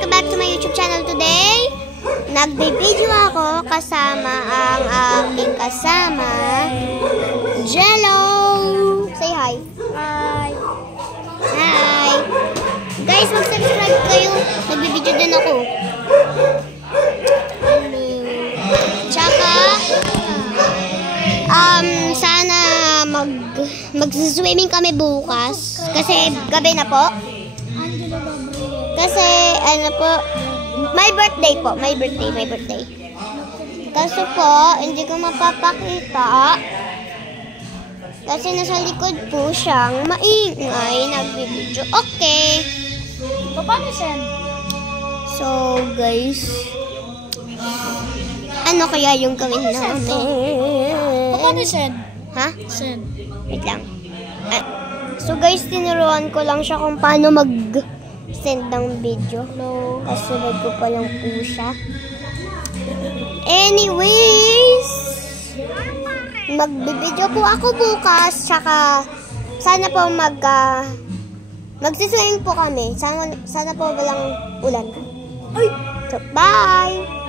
Welcome back to my YouTube channel today. Nagbe-video ako kasama ang aking kasama, Jello. Say hi. Hi. Hi. Guys, mag-subscribe kayo. Nagbe-video din ako. Tsaka, sana mag-swimming kami bukas. Kasi gabi na po. Kasi, my birthday po. My birthday. Kaso po, hindi ko mapapakita. Kasi nasa likod po siyang maingay. Nagbibidyo. Okay. Paano send? So, guys. Ano kaya yung gawin namin? Paano send? Ha? Send. Wait lang. So, guys, tinuruan ko lang siya kung paano mag-send ng video. Kasunod ko pa lang po siya. Anyways, magbibideo po ako bukas. Tsaka, sana po magsiswimming po kami. Sana po walang ulan. So, bye!